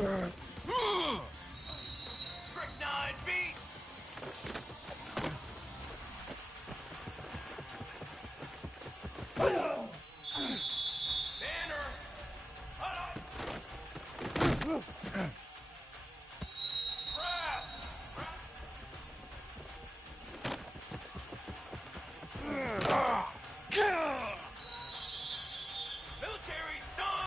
Strychnine beat. Banner. Press. Military stun.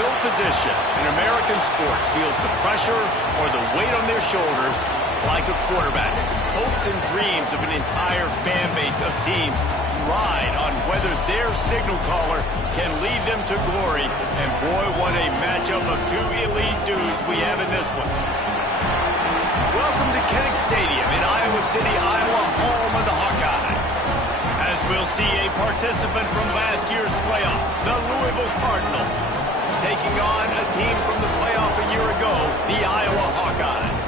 No position in American sports feels the pressure or the weight on their shoulders like a quarterback. Hopes and dreams of an entire fan base of teams ride on whether their signal caller can lead them to glory. And boy, what a matchup of two elite dudes we have in this one. Welcome to Kinnick Stadium in Iowa City, Iowa, home of the Hawkeyes. As we'll see a participant from last year's playoff, the Louisville Cardinals, taking on a team from the playoff a year ago, the Iowa Hawkeyes.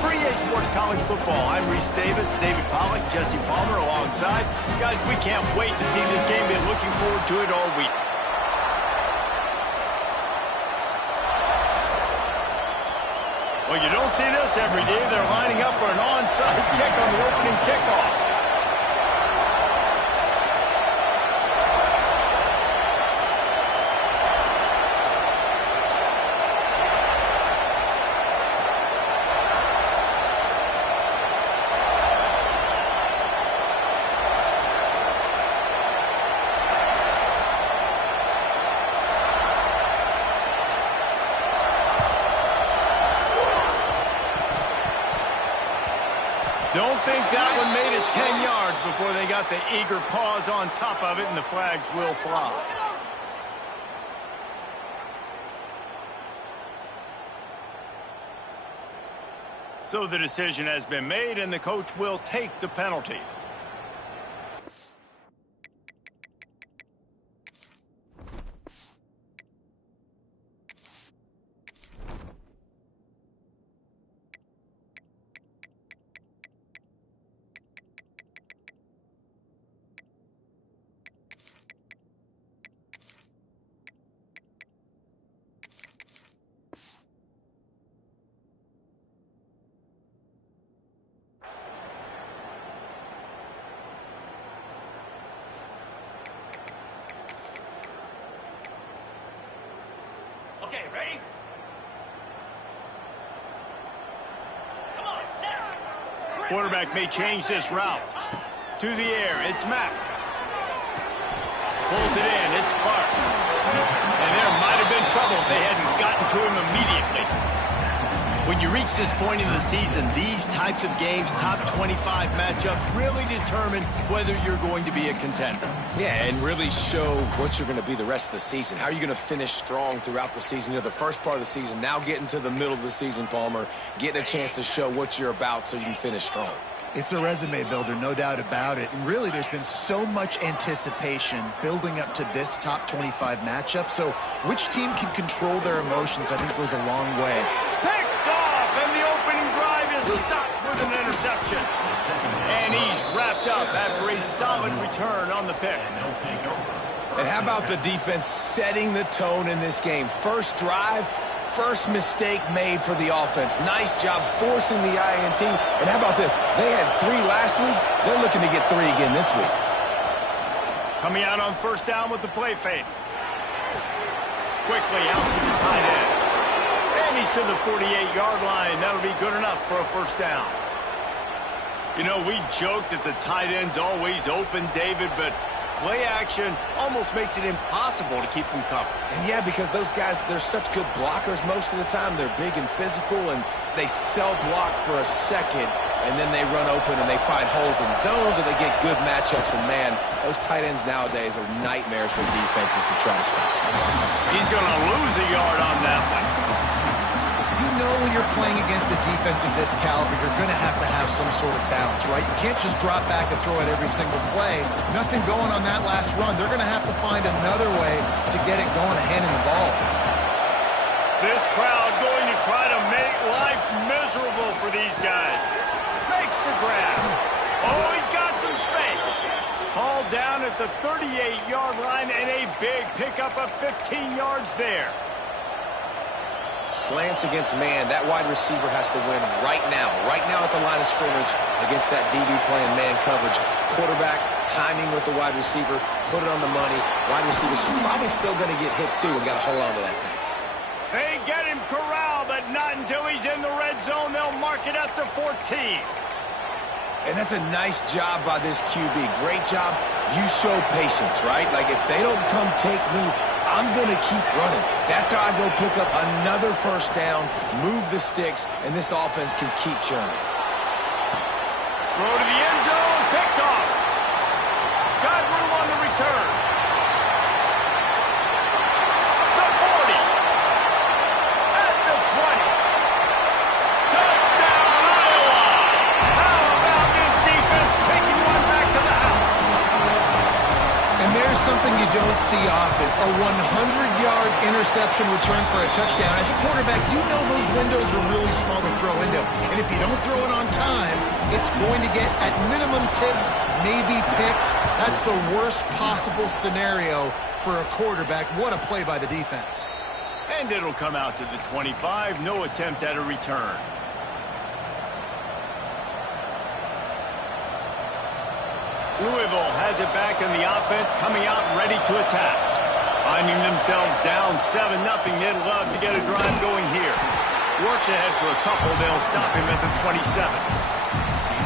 For EA Sports College Football, I'm Reese Davis, David Pollack, Jesse Palmer alongside. Guys, we can't wait to see this game. Been looking forward to it all week. Well, you don't see this every day. They're lining up for an onside kick on the opening kickoff. Don't think that one made it 10 yards before they got the eager paws on top of it, and the flags will fly. So the decision has been made, and the coach will take the penalty. Okay, ready? Come on, set. Quarterback may change this route. To the air, it's Mack. Pulls it in, it's Clark. And there might have been trouble if they hadn't gotten to him immediately. When you reach this point in the season, these types of games, top 25 matchups, really determine whether you're going to be a contender. Yeah, and really show what you're going to be the rest of the season. How are you going to finish strong throughout the season? You know, the first part of the season, now getting to the middle of the season, Palmer, getting a chance to show what you're about so you can finish strong. It's a resume builder, no doubt about it. And really, there's been so much anticipation building up to this top 25 matchup. So which team can control their emotions, I think, goes a long way. Picked off, and the opening drive is stopped with an interception. And he's wrapped up after a solid return on the pick. And how about the defense setting the tone in this game? First drive, first mistake made for the offense. Nice job forcing the INT. And how about this? They had 3 last week. They're looking to get 3 again this week. Coming out on first down with the play fake. Quickly out to the tight end. And he's to the 48-yard line. That'll be good enough for a first down. You know, we joke that the tight end's always open, David, but play action almost makes it impossible to keep them covered. And yeah, because those guys, they're such good blockers most of the time. They're big and physical, and they cell block for a second, and then they run open and they find holes in zones, or they get good matchups. And man, those tight ends nowadays are nightmares for defenses to try to stop. He's going to lose a yard on that one. You know, when you're playing against a defense of this caliber, you're going to have some sort of balance, right? You can't just drop back and throw it every single play. Nothing going on that last run. They're going to have to find another way to get it going and handing the ball. This crowd going to try to make life miserable for these guys. Makes the grab. Oh, he's got some space. Hauled down at the 38-yard line, and a big pickup of 15 yards there. Slants against man. That wide receiver has to win right now at the line of scrimmage against that DB playing man coverage. Quarterback timing with the wide receiver, put it on the money. Wide receiver's probably still going to get hit too and got to hold on to that thing. They get him corralled, but not until he's in the red zone. They'll mark it at the 14. And that's a nice job by this QB. Great job. You show patience, right? Like, if they don't come take me, I'm going to keep running. That's how I go pick up another first down, move the sticks, and this offense can keep churning. Throw to the end zone, picked off. Got room on the return. The 40. At the 20. Touchdown, Iowa. How about this defense taking one back to the house? And there's something you don't see often, a 100-yard interception return for a touchdown. As a quarterback, you know those windows are really small to throw into. And if you don't throw it on time, it's going to get, at minimum, tipped, maybe picked. That's the worst possible scenario for a quarterback. What a play by the defense. And it'll come out to the 25. No attempt at a return. Louisville has it back in the offense, coming out ready to attack. Finding themselves down 7-0, they'd love to get a drive going here. Works ahead for a couple, they'll stop him at the 27.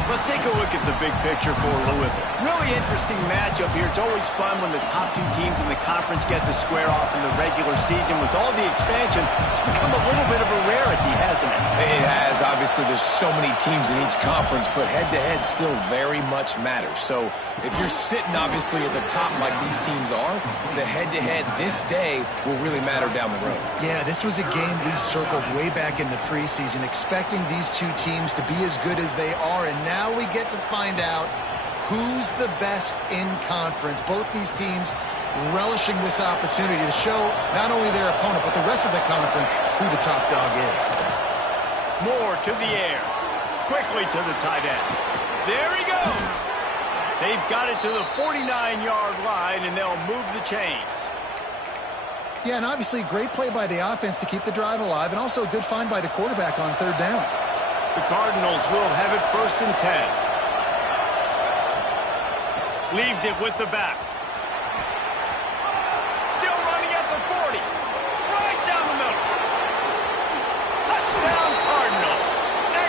Let's take a look at the big picture for Louisville. Really interesting matchup here. It's always fun when the top 2 teams in the conference get to square off in the regular season. With all the expansion, it's become a little bit of a rarity, hasn't it? It has. Obviously, there's so many teams in each conference, but head-to-head still very much matters. So if you're sitting, obviously, at the top like these teams are, the head-to-head this day will really matter down the road. Yeah, this was a game we circled way back in the preseason, expecting these 2 teams to be as good as they are, and now we get to find out who's the best in conference. Both these teams relishing this opportunity to show not only their opponent, but the rest of the conference who the top dog is. Moore to the air. Quickly to the tight end. There he goes. They've got it to the 49-yard line, and they'll move the chains. Yeah, and obviously great play by the offense to keep the drive alive, and also a good find by the quarterback on 3rd down. The Cardinals will have it 1st and 10. Leaves it with the back. Still running at the 40. Right down the middle. Touchdown, Cardinals.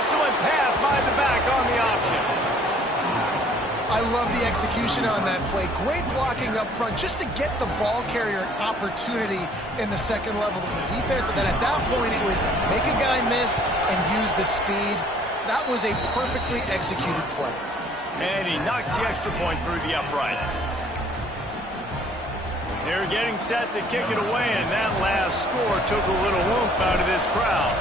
Excellent pass by the back on the option. I love the execution on that play. Great blocking up front just to get the ball carrier an opportunity in the second level of the defense. And then at that point, it was make a guy miss and use the speed. That was a perfectly executed play. And he knocks the extra point through the uprights. They're getting set to kick it away, and that last score took a little whoop out of this crowd.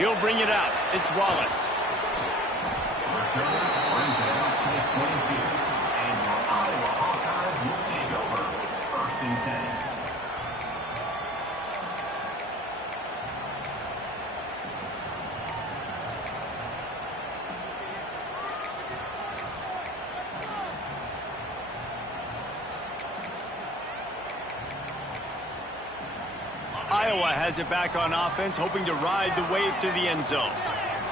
He'll bring it out. It's Wallace. Returner brings it out to the 22. And your Iowa Hawkeyes will take over 1st and 10. Iowa has it back on offense, hoping to ride the wave to the end zone.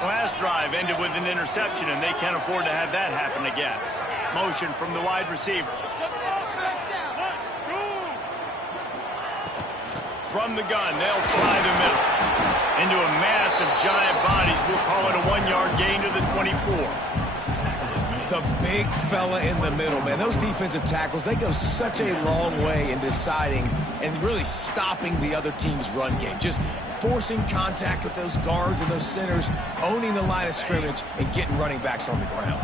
Last drive ended with an interception, and they can't afford to have that happen again. Motion from the wide receiver. From the gun, they'll fly the middle. Into a mass of giant bodies, we'll call it a 1-yard gain to the 24. The big fella in the middle, man. Those defensive tackles, they go such a long way in deciding and really stopping the other team's run game. Just forcing contact with those guards and those centers, owning the line of scrimmage, and getting running backs on the ground.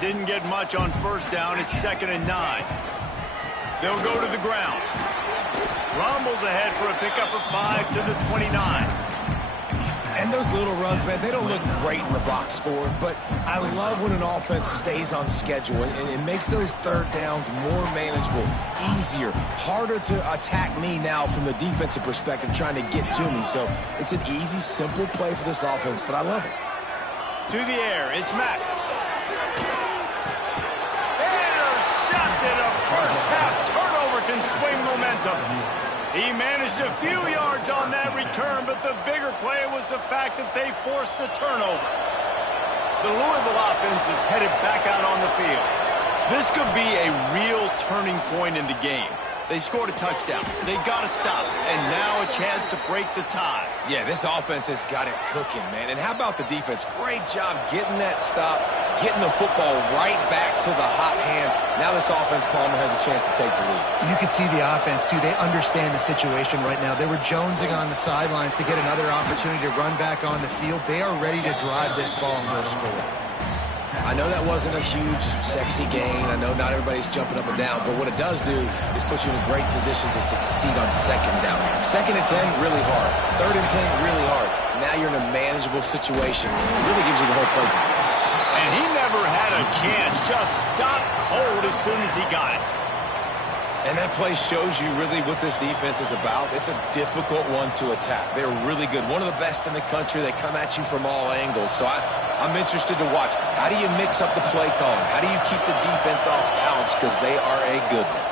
Didn't get much on first down. It's 2nd and 9. They'll go to the ground. Rumbles ahead for a pickup of 5 to the 29. And those little runs, man, they don't look great in the box score, but I love when an offense stays on schedule, and it makes those third downs more manageable, easier, harder to attack me now from the defensive perspective trying to get to me. So it's an easy, simple play for this offense, but I love it. To the air, it's Mack. Intercepted. A first half turnover can swing momentum. He managed a few yards on that return, but the bigger play was the fact that they forced the turnover. The Louisville offense is headed back out on the field. This could be a real turning point in the game. They scored a touchdown. They got to stop, and now a chance to break the tie. Yeah, this offense has got it cooking, man. And how about the defense? Great job getting that stop, getting the football right back to the hot hand. Now this offense, Palmer, has a chance to take the lead. You can see the offense, too. They understand the situation right now. They were jonesing on the sidelines to get another opportunity to run back on the field. They are ready to drive this ball and go score. I know that wasn't a huge, sexy gain. I know not everybody's jumping up and down, but what it does do is put you in a great position to succeed on 2nd down. 2nd and 10, really hard. 3rd and 10, really hard. Now you're in a manageable situation. It really gives you the whole playbook. And he never had a chance. Just stopped cold as soon as he got it. And that play shows you really what this defense is about. It's a difficult one to attack. They're really good. One of the best in the country. They come at you from all angles. So I'm interested to watch. How do you mix up the play calling? How do you keep the defense off balance? Because they are a good one.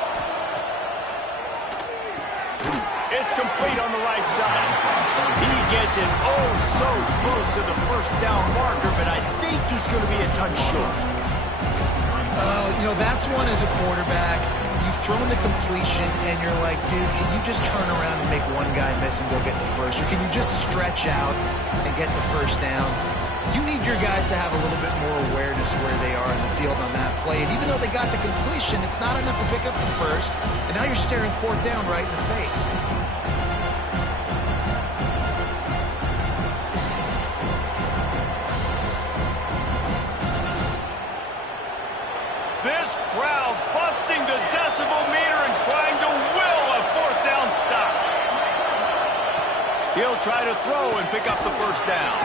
It's complete on the right side. He gets it oh so close to the first down marker, but I think he's going to be a touch short. You know, that's one as a quarterback. You've thrown the completion, and you're like, dude, can you just turn around and make one guy miss and go get the first? Or can you just stretch out and get the first down? You need your guys to have a little bit more awareness where they are in the field on that play. And even though they got the completion, it's not enough to pick up the first. And now you're staring 4th down right in the face. This crowd busting the decibel meter and trying to will a 4th down stop. He'll try to throw and pick up the first down.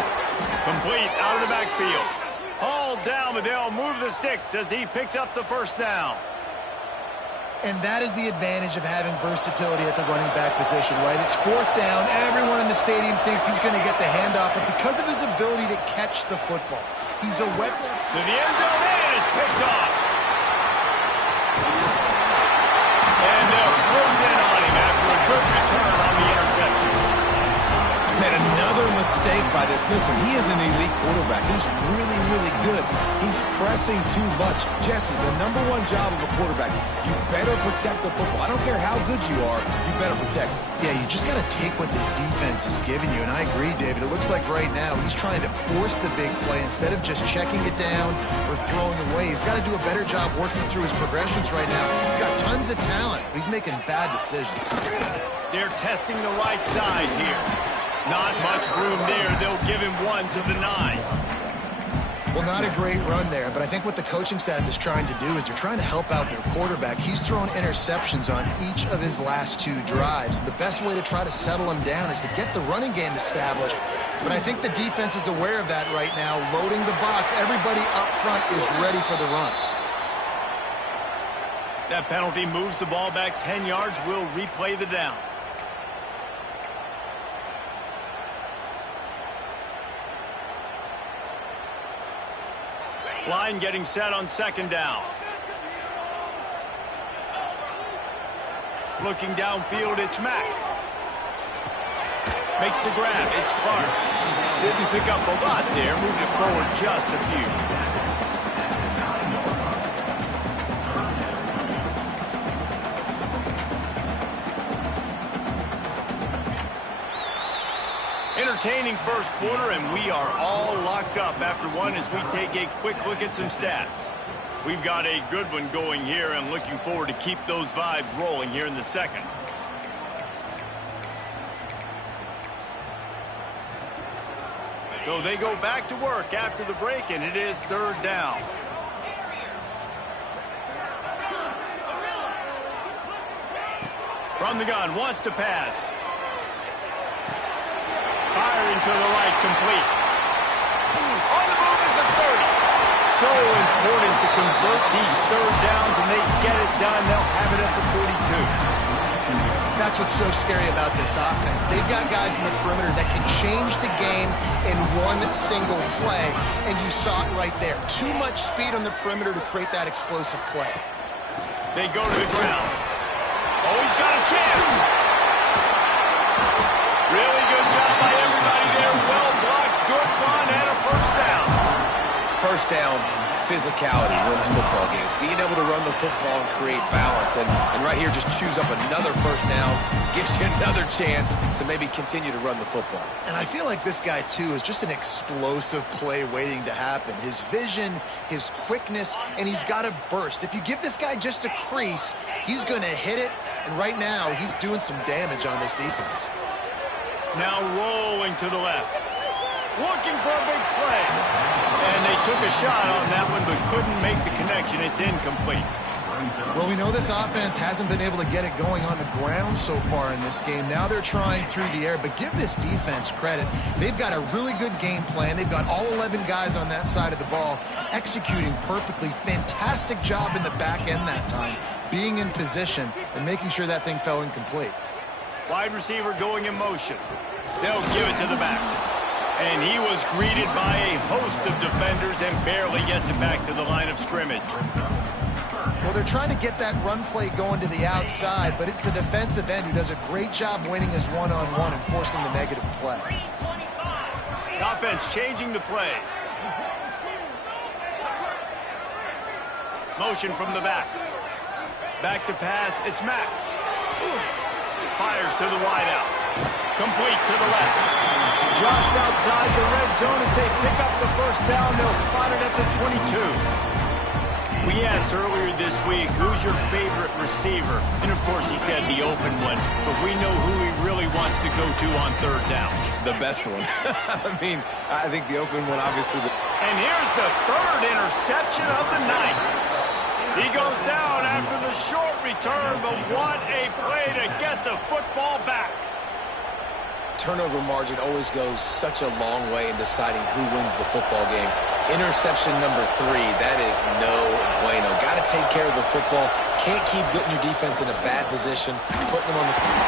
Complete out of the backfield. Hauled down, but they'll move the sticks as he picks up the first down. And that is the advantage of having versatility at the running back position, right? It's 4th down. Everyone in the stadium thinks he's going to get the handoff, but because of his ability to catch the football, he's a weapon. To the end zone and is picked off. And they'll close in on him after a good return on the interception. Man, another mistake by this. Listen, he is an elite quarterback. He's really, really good. He's pressing too much. Jesse, the #1 job of a quarterback, you better protect the football. I don't care how good you are, you better protect it. Yeah, you just got to take what the defense is giving you, and I agree, David. It looks like right now he's trying to force the big play instead of just checking it down or throwing away. He's got to do a better job working through his progressions right now. He's got tons of talent, but he's making bad decisions. They're testing the right side here. Not much room there. They'll give him 1 to the 9. Well, not a great run there, but I think what the coaching staff is trying to do is they're trying to help out their quarterback. He's thrown interceptions on each of his last 2 drives. The best way to try to settle him down is to get the running game established But I think the defense is aware of that right now, loading the box. Everybody up front is ready for the run. That penalty moves the ball back 10 yards. We'll replay the down. Line getting set on second down. Looking downfield, it's Mack. Makes the grab, it's Clark. Didn't pick up a lot there, moved it forward just a few. Entertaining first quarter, and we are all locked up after one as we take a quick look at some stats. We've got a good one going here and looking forward to keep those vibes rolling here in the second. So they go back to work after the break, and it is third down. From the gun, wants to pass. Firing to the right, complete. On the move at the 30. So important to convert these third downs, and they get it done. They'll have it at the 42. That's what's so scary about this offense. They've got guys in the perimeter that can change the game in one single play, and you saw it right there. Too much speed on the perimeter to create that explosive play. They go to the ground. Oh, he's got a chance. Really good job by everybody there. Well blocked, good run, and a first down. First down, physicality wins football games. Being able to run the football and create balance. And right here, just choose up another first down, gives you another chance to maybe continue to run the football. And I feel like this guy, too, is just an explosive play waiting to happen. His vision, his quickness, and he's got a burst. If you give this guy just a crease, he's going to hit it. And right now, he's doing some damage on this defense. Now rolling to the left. Looking for a big play. And they took a shot on that one, but couldn't make the connection. It's incomplete. Well, we know this offense hasn't been able to get it going on the ground so far in this game. Now they're trying through the air, but give this defense credit. They've got a really good game plan. They've got all 11 guys on that side of the ball executing perfectly. Fantastic job in the back end that time, being in position and making sure that thing fell incomplete. Wide receiver going in motion. They'll give it to the back. And he was greeted by a host of defenders and barely gets it back to the line of scrimmage. Well, they're trying to get that run play going to the outside, but it's the defensive end who does a great job winning his one-on-one and forcing the negative play. The offense changing the play. Motion from the back. Back to pass, it's Mack. Fires to the wideout. Complete to the left. Just outside the red zone as they pick up the first down. They'll spot it at the 22. We asked earlier this week, who's your favorite receiver? And, of course, he said the open one. But we know who he really wants to go to on third down. The best one. I think the open one, obviously. And here's the third interception of the night. He goes down after the short return, but what a play to get the football back. Turnover margin always goes such a long way in deciding who wins the football game. Interception number 3, that is no bueno. Got to take care of the football. Can't keep putting your defense in a bad position, putting them on the field.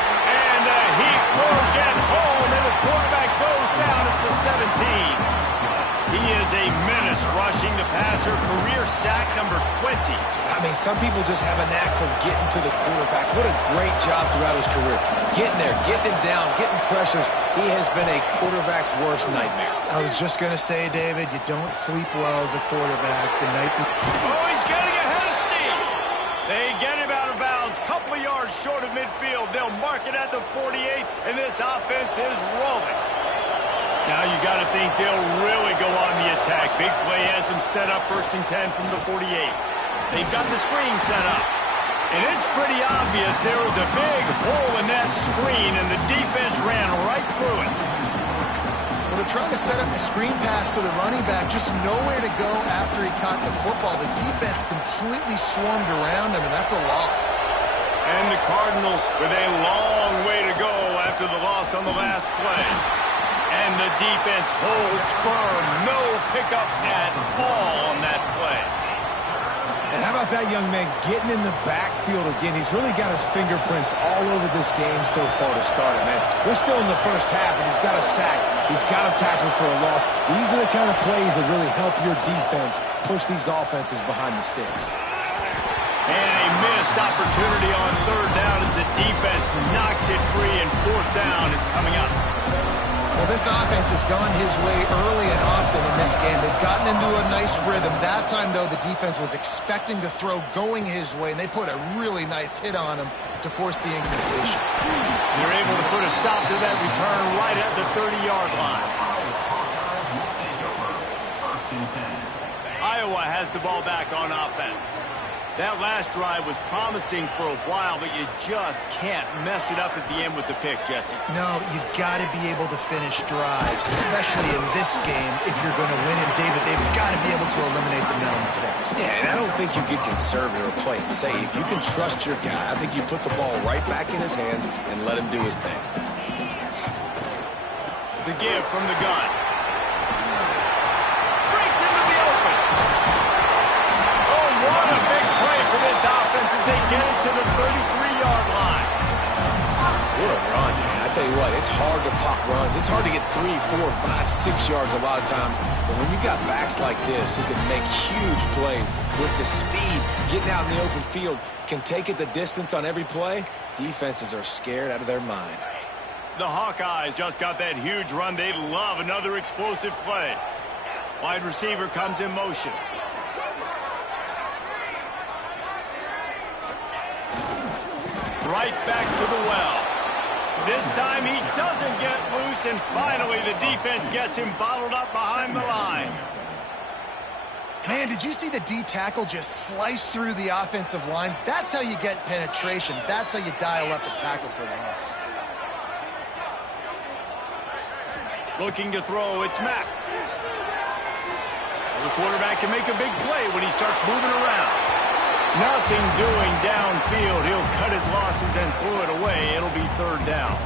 And he will get home, and his quarterback goes down at the 17. He is a menace rushing the passer, career sack number 20. I mean, some people just have a knack for getting to the quarterback. What a great job throughout his career. Getting there, getting him down, getting pressures. He has been a quarterback's worst nightmare. I was just going to say, David, you don't sleep well as a quarterback the night before. Oh, he's getting ahead of steam. They get him out of bounds, couple of yards short of midfield. They'll mark it at the 48, and this offense is rolling. Now you got to think they'll really go on the attack. Big play has them set up 1st and 10 from the 48. They've got the screen set up. And it's pretty obvious there was a big hole in that screen, and the defense ran right through it. Well, they're trying to set up the screen pass to the running back, just nowhere to go after he caught the football. The defense completely swarmed around him, and that's a loss. And the Cardinals with a long way to go after the loss on the last play. And the defense holds firm. No pickup at all on that play. And how about that young man getting in the backfield again? He's really got his fingerprints all over this game so far to start it, man. We're still in the first half, and he's got a sack. He's got a tackle for a loss. These are the kind of plays that really help your defense push these offenses behind the sticks. And a missed opportunity on third down as the defense knocks it free, and fourth down is coming up. Well, this offense has gone his way early and often in this game. They've gotten into a nice rhythm. That time, though, the defense was expecting to throw going his way, and they put a really nice hit on him to force the incompletion. They're able to put a stop to that return right at the 30-yard line. Iowa has the ball back on offense. That last drive was promising for a while, but you just can't mess it up at the end with the pick, Jesse. No, you got to be able to finish drives, especially in this game if you're going to win. And, David, they've got to be able to eliminate the mental mistakes. Yeah, and I don't think you get conservative or play it safe. You can trust your guy. I think you put the ball right back in his hands and let him do his thing. The give from the gun. Breaks into the open. Oh, what a big play for this offense as they get it to the 33-yard line. What a run, man. I tell you what, it's hard to pop runs. It's hard to get 3, 4, 5, 6 yards a lot of times. But when you got backs like this who can make huge plays with the speed, getting out in the open field, can take it the distance on every play, defenses are scared out of their mind. The Hawkeyes just got that huge run. They love another explosive play. Wide receiver comes in motion. Right back to the well. This time he doesn't get loose, and finally the defense gets him bottled up behind the line. Man, did you see the D tackle just slice through the offensive line? That's how you get penetration. That's how you dial up a tackle for loss. Looking to throw, it's Mack. The quarterback can make a big play when he starts moving around. Nothing doing downfield. He'll cut his losses and throw it away. It'll be third down.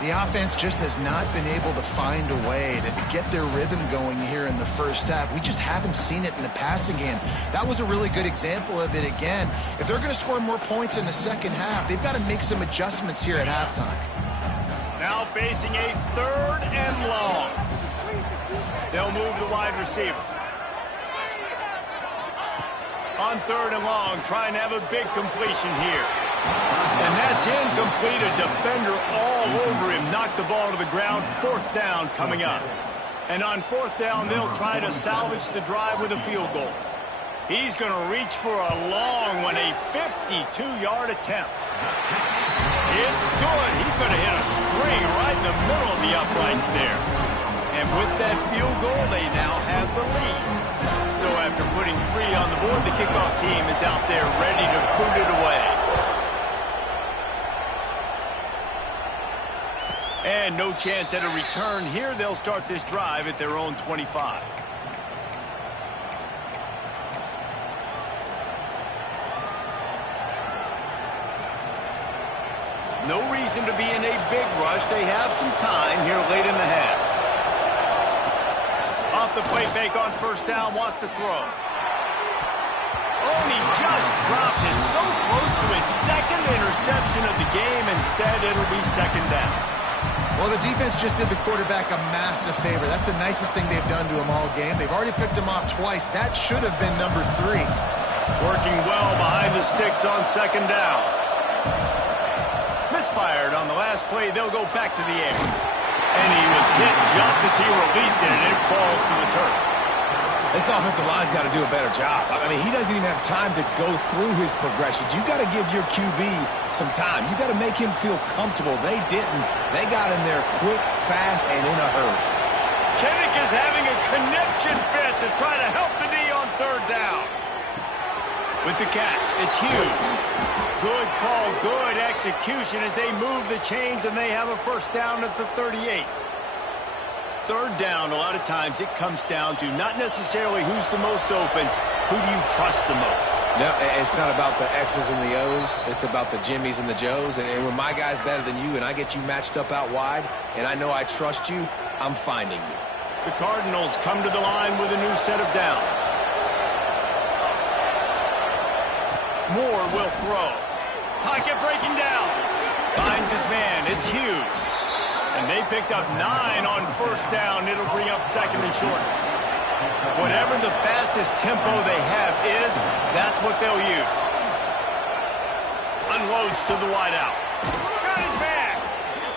The offense just has not been able to find a way to get their rhythm going here in the first half. We just haven't seen it in the passing game. That was a really good example of it again. If they're going to score more points in the second half, they've got to make some adjustments here at halftime. Now facing a third and long. They'll move the wide receiver. On third and long, trying to have a big completion here. And that's incomplete. A defender all over him. Knocked the ball to the ground. Fourth down coming up. And on fourth down, they'll try to salvage the drive with a field goal. He's going to reach for a long one, a 52-yard attempt. It's good. He could have hit a string right in the middle of the uprights there. And with that field goal, they now have the lead. So after putting 3 on the board, the kickoff team is out there ready to boot it away. And no chance at a return here. They'll start this drive at their own 25. No reason to be in a big rush. They have some time here late in the half. Off the play fake on first down, wants to throw. Oh, and he just dropped it so close to his second interception of the game. Instead, it'll be second down. Well, the defense just did the quarterback a massive favor. That's the nicest thing they've done to him all game. They've already picked him off twice. That should have been number 3. Working well behind the sticks on second down. Misfired on the last play. They'll go back to the air. And he was hit just as he released it, and it falls to the turf. This offensive line's got to do a better job. I mean, he doesn't even have time to go through his progressions. You got to give your QB some time. You got to make him feel comfortable. They didn't. They got in there quick, fast, and in a hurry. Kinnick is having a conniption fit to try to help the D on third down. With the catch, it's Hughes. Good call, good execution as they move the chains, and they have a first down at the 38. Third down, a lot of times it comes down to not necessarily who's the most open, who do you trust the most? No, it's not about the X's and the O's. It's about the Jimmies and the Joes. And when my guy's better than you and I get you matched up out wide and I know I trust you, I'm finding you. The Cardinals come to the line with a new set of downs. Moore will throw. Pocket breaking down. Finds his man. It's Hughes. And they picked up 9 on first down. It'll bring up second and short. Whatever the fastest tempo they have is, that's what they'll use. Unloads to the wideout. Got his man.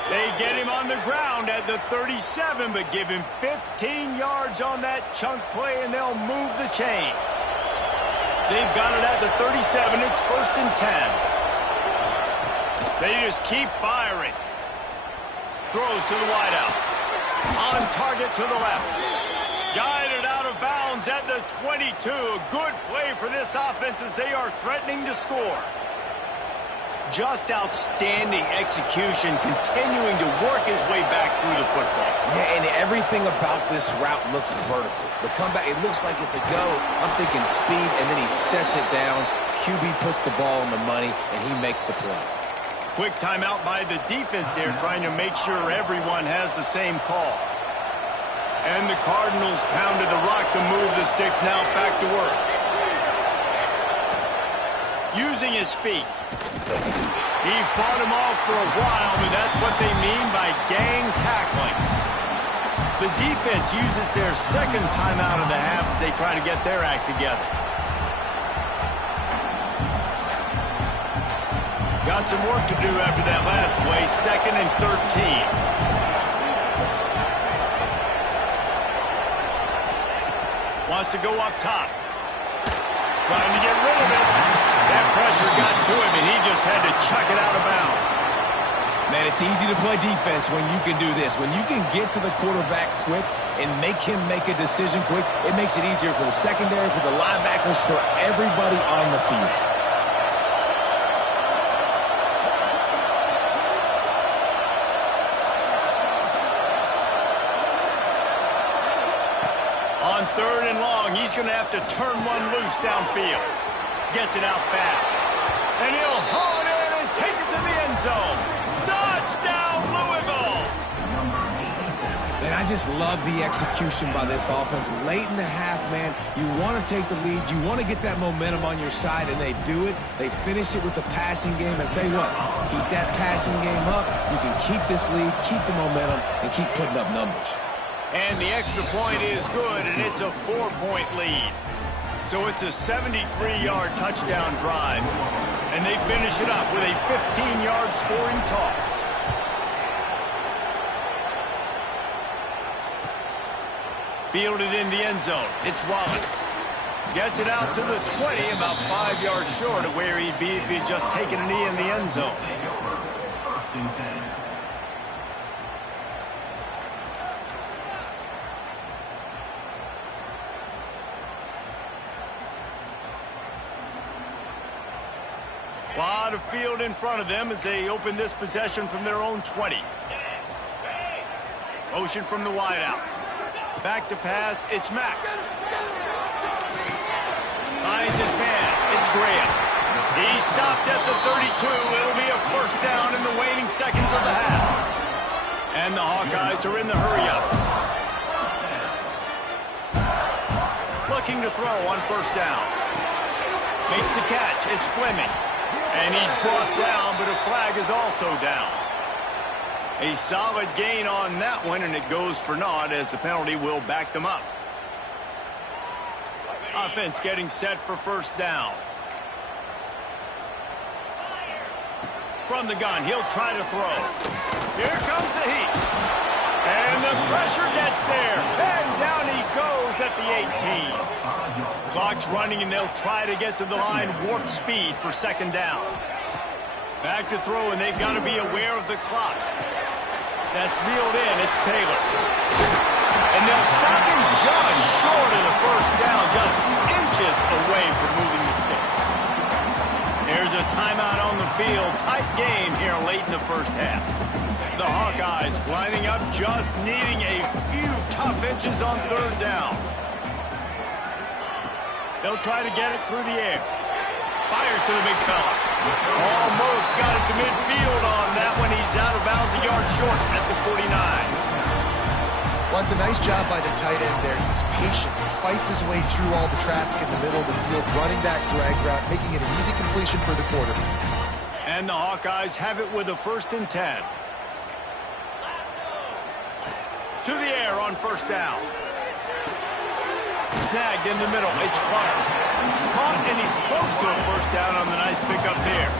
They get him on the ground at the 37, but give him 15 yards on that chunk play, and they'll move the chains. They've got it at the 37. It's first and 10. They just keep firing. Throws to the wideout. On target to the left. Guided out of bounds at the 22. A good play for this offense as they are threatening to score. Just outstanding execution, continuing to work his way back through the football. Yeah, and everything about this route looks vertical. The comeback, it looks like it's a go. I'm thinking speed, and then he sets it down. QB puts the ball on the money, and he makes the play. Quick timeout by the defense there, trying to make sure everyone has the same call. And the Cardinals pounded the rock to move the sticks now back to work. Using his feet. He fought him off for a while, but that's what they mean by gang tackling. The defense uses their second timeout of the half as they try to get their act together. Got some work to do after that last play, second and 13. Wants to go up top. Trying to get rid of it. That pressure got to him, and he just had to chuck it out of bounds. Man, it's easy to play defense when you can do this. When you can get to the quarterback quick and make him make a decision quick, it makes it easier for the secondary, for the linebackers, for everybody on the field. On third and long, he's going to have to turn one loose downfield. Gets it out fast. And he'll haul it in and take it to the end zone. Touchdown, Louisville! Man, I just love the execution by this offense. Late in the half, man, you want to take the lead. You want to get that momentum on your side, and they do it. They finish it with the passing game. And I tell you what, keep that passing game up. You can keep this lead, keep the momentum, and keep putting up numbers. And the extra point is good, and it's a 4-point lead. So it's a 73-yard touchdown drive. And they finish it up with a 15-yard scoring toss. Fielded in the end zone. It's Wallace. Gets it out to the 20, about 5 yards short of where he'd be if he'd just taken a knee in the end zone. First and 10. A lot of field in front of them as they open this possession from their own 20. Motion from the wideout. Back to pass, it's Mack. Finds his man, it's Graham. He stopped at the 32. It'll be a first down in the waning seconds of the half. And the Hawkeyes are in the hurry-up. Looking to throw on first down. Makes the catch, it's Fleming. And he's brought down, but a flag is also down. A solid gain on that one, and it goes for naught as the penalty will back them up. Offense getting set for first down. From the gun, he'll try to throw. Here comes the heat. And the pressure gets there. And down he goes at the 18. Clock's running, and they'll try to get to the line warp speed for second down. Back to throw, and they've got to be aware of the clock. That's reeled in. It's Taylor. And they'll stop him just short of the first down, just inches away from moving the sticks. There's a timeout on the field. Tight game here late in the first half. The Hawkeyes lining up, just needing a few tough inches on third down. They'll try to get it through the air. Fires to the big fella. Almost got it to midfield on that one. He's out of bounds a yard short at the 49. Well, it's a nice job by the tight end there. He's patient. He fights his way through all the traffic in the middle of the field, running that drag route, making it an easy completion for the quarterback. And the Hawkeyes have it with a 1st and 10. To the air on 1st down. Snagged in the middle. It's Clark. Caught, and he's close to a 1st down on the nice pickup there.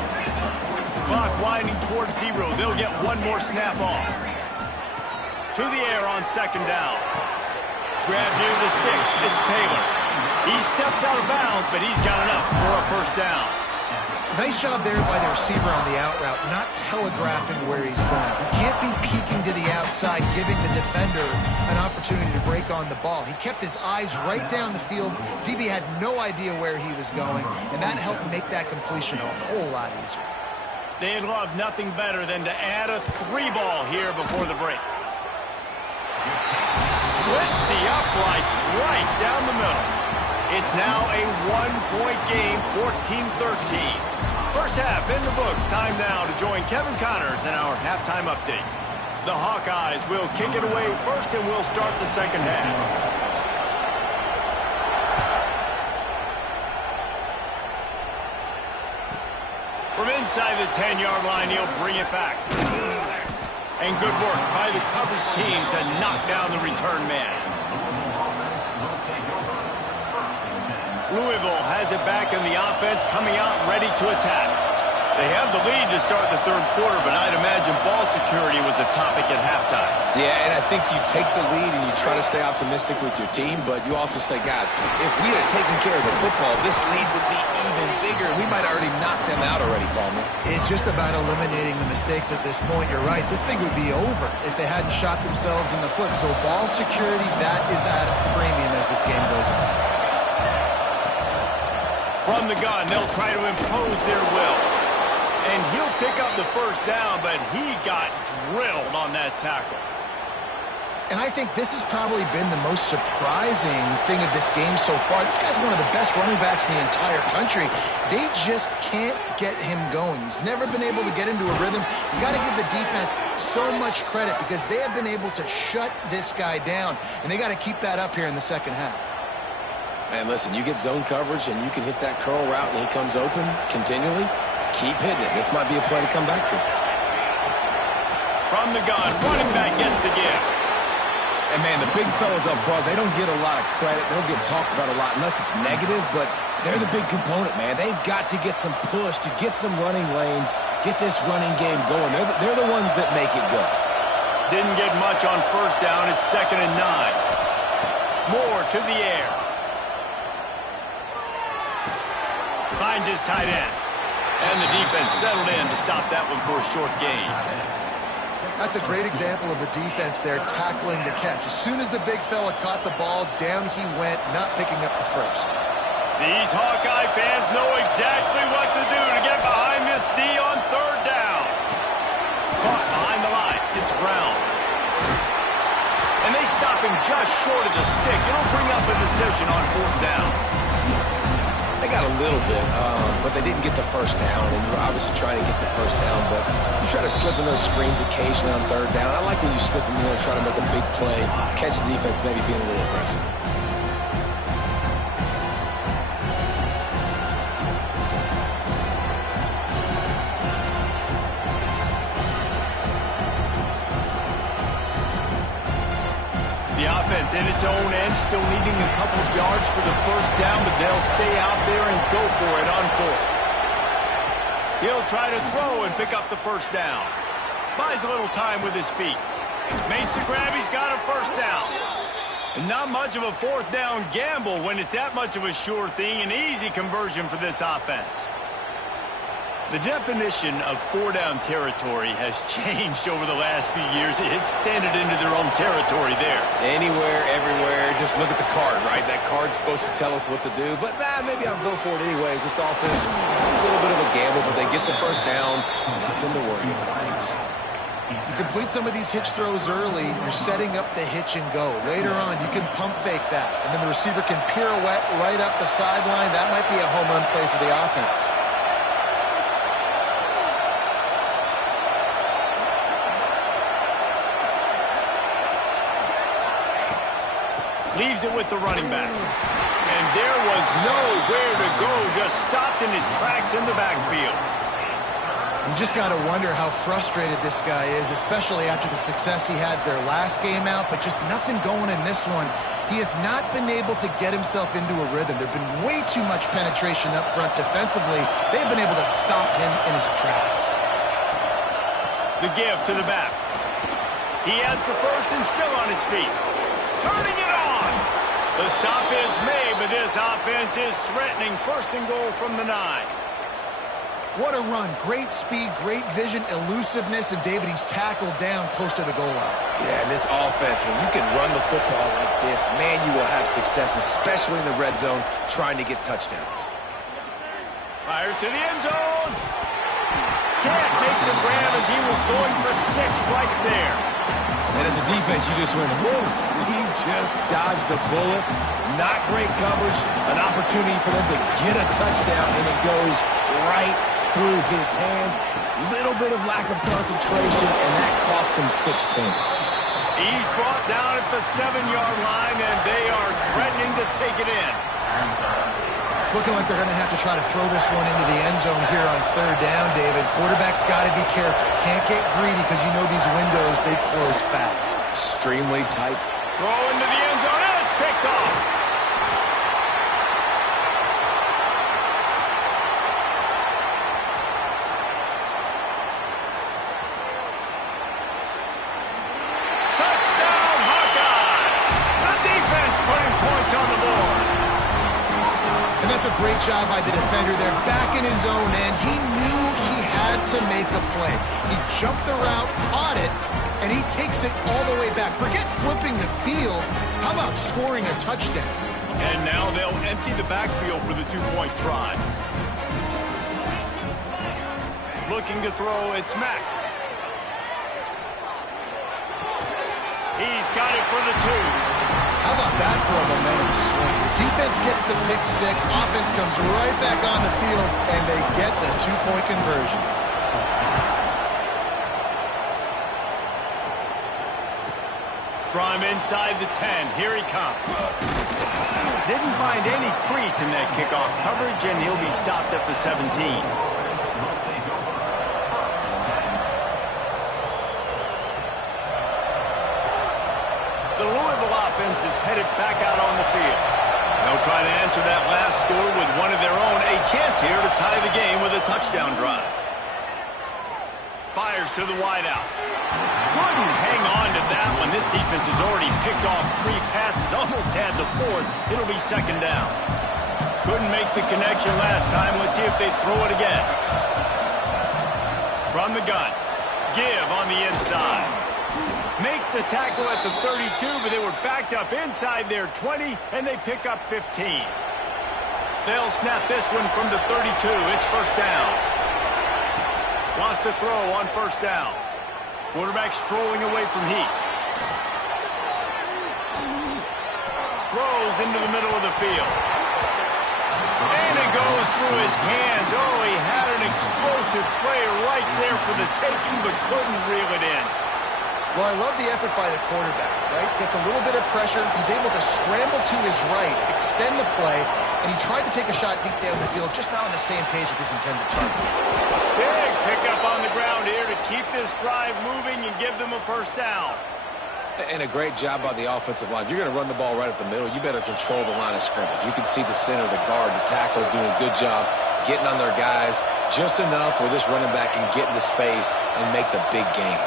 Clock winding towards 0. They'll get one more snap off. To the air on 2nd down. Grab near the sticks. It's Taylor. He steps out of bounds, but he's got enough for a 1st down. Nice job there by the receiver on the out route, not telegraphing where he's going. He can't be peeking to the outside, giving the defender an opportunity to break on the ball. He kept his eyes right down the field. DB had no idea where he was going, and that helped make that completion a whole lot easier. They'd love nothing better than to add a 3-ball here before the break. Splits the uprights right down the middle. It's now a 1-point game, 14-13. First half in the books. Time now to join Kevin Connors in our halftime update. The Hawkeyes will kick it away first, and we'll start the second half. From inside the 10-yard line, he'll bring it back. And good work by the coverage team to knock down the return man. Louisville has it back in the offense, coming out ready to attack. They have the lead to start the 3rd quarter, but I'd imagine ball security was a topic at halftime. Yeah, and I think you take the lead and you try to stay optimistic with your team, but you also say, guys, if we had taken care of the football, this lead would be even bigger, and we might have already knocked them out already, Palmer. It's just about eliminating the mistakes at this point. You're right. This thing would be over if they hadn't shot themselves in the foot. So ball security, that is at a premium as this game goes on. From the gun, they'll try to impose their will. And he'll pick up the 1st down, but he got drilled on that tackle. And I think this has probably been the most surprising thing of this game so far. This guy's one of the best running backs in the entire country. They just can't get him going. He's never been able to get into a rhythm. You got to give the defense so much credit because they have been able to shut this guy down, and they got to keep that up here in the second half. Man, listen, you get zone coverage and you can hit that curl route and he comes open continually. Keep hitting it. This might be a play to come back to. From the gun, running back gets the give. And, man, the big fellas up front, they don't get a lot of credit. They don't get talked about a lot unless it's negative, but they're the big component, man. They've got to get some push to get some running lanes, get this running game going. They're the ones that make it go. Didn't get much on 1st down. It's 2nd and 9. Moore to the air. Finds his tight end. And the defense settled in to stop that one for a short gain. That's a great example of the defense there tackling the catch. As soon as the big fella caught the ball, down he went, not picking up the 1st. These Hawkeye fans know exactly what to do to get behind this D on 3rd down. Caught behind the line. It's Brown. And they stop him just short of the stick. It'll bring up a decision on 4th down. They got a little bit, but they didn't get the 1st down, and you're obviously trying to get the 1st down, but you try to slip in those screens occasionally on 3rd down. I like when you slip in there and try to make a big play, catch the defense maybe being a little aggressive. The offense in its own end, still needing a couple of yards for the 1st down, but they'll stay out there and go for it on 4th. He'll try to throw and pick up the 1st down. Buys a little time with his feet. Makes the grab, he's got a 1st down. And not much of a 4th down gamble when it's that much of a sure thing, an easy conversion for this offense. The definition of 4-down territory has changed over the last few years. It extended into their own territory there. Anywhere, everywhere, just look at the card, right? That card's supposed to tell us what to do, but maybe I'll go for it anyways. This offense, it's a little bit of a gamble, but they get the 1st down. Nothing to worry about. You complete some of these hitch throws early, you're setting up the hitch and go. Later on, you can pump fake that, and then the receiver can pirouette right up the sideline. That might be a home run play for the offense. Leaves it with the running back. And there was nowhere to go, just stopped in his tracks in the backfield. You just got to wonder how frustrated this guy is, especially after the success he had their last game out, but just nothing going in this one. He has not been able to get himself into a rhythm. There's been way too much penetration up front defensively. They've been able to stop him in his tracks. The give to the back. He has the first and still on his feet. Turning it on! The stop is made, but this offense is threatening. First and goal from the 9. What a run. Great speed, great vision, elusiveness, and David, he's tackled down close to the goal line. Yeah, and this offense, when you can run the football like this, man, you will have success, especially in the red zone, trying to get touchdowns. Fires to the end zone. Can't make the grab as he was going for 6 right there. And as a defense, you just went, whoa, he just dodged a bullet. Not great coverage, an opportunity for them to get a touchdown, and it goes right through his hands. Little bit of lack of concentration, and that cost him 6 points. He's brought down at the 7-yard line, and they are threatening to take it in. It's looking like they're going to have to try to throw this one into the end zone here on 3rd down, David. Quarterback's got to be careful. Can't get greedy because you know these windows, they close fast. Extremely tight. Throw into the end zone, and it's picked off. Touchdown, Hawkeye! The defense putting points on the board. And that's a great job by the defender there, back in his own end. He knew he had to make a play. He jumped the route, caught it, and he takes it all the way back. Forget flipping the field. How about scoring a touchdown? And now they'll empty the backfield for the 2-point try. Looking to throw, it's Mack. He's got it for the 2. How about that for a momentum swing? The defense gets the pick 6, offense comes right back on the field, and they get the 2-point conversion. From inside the 10, here he comes. Didn't find any crease in that kickoff coverage, and he'll be stopped at the 17. The Louisville offense is headed back out on the field. They'll try to answer that last score with one of their own. A chance here to tie the game with a touchdown drive. Fires to the wideout. Couldn't hang on to that one. This defense has already picked off 3 passes, almost had the 4th. It'll be 2nd down. Couldn't make the connection last time. Let's see if they throw it again. From the gun. Give on the inside. Makes the tackle at the 32, but they were backed up inside their 20, and they pick up 15. They'll snap this one from the 32. It's 1st down. Lost a throw on 1st down. Quarterback strolling away from heat. Throws into the middle of the field. And it goes through his hands. Oh, he had an explosive play right there for the taking, but couldn't reel it in. Well, I love the effort by the quarterback, right? Gets a little bit of pressure. He's able to scramble to his right, extend the play, and he tried to take a shot deep down the field, just not on the same page with his intended target. Big pickup on the ground here to keep this drive moving and give them a 1st down. And a great job by the offensive line. If you're going to run the ball right at the middle, you better control the line of scrimmage. You can see the center, the guard, the tackles doing a good job getting on their guys just enough where this running back can get into space and make the big game.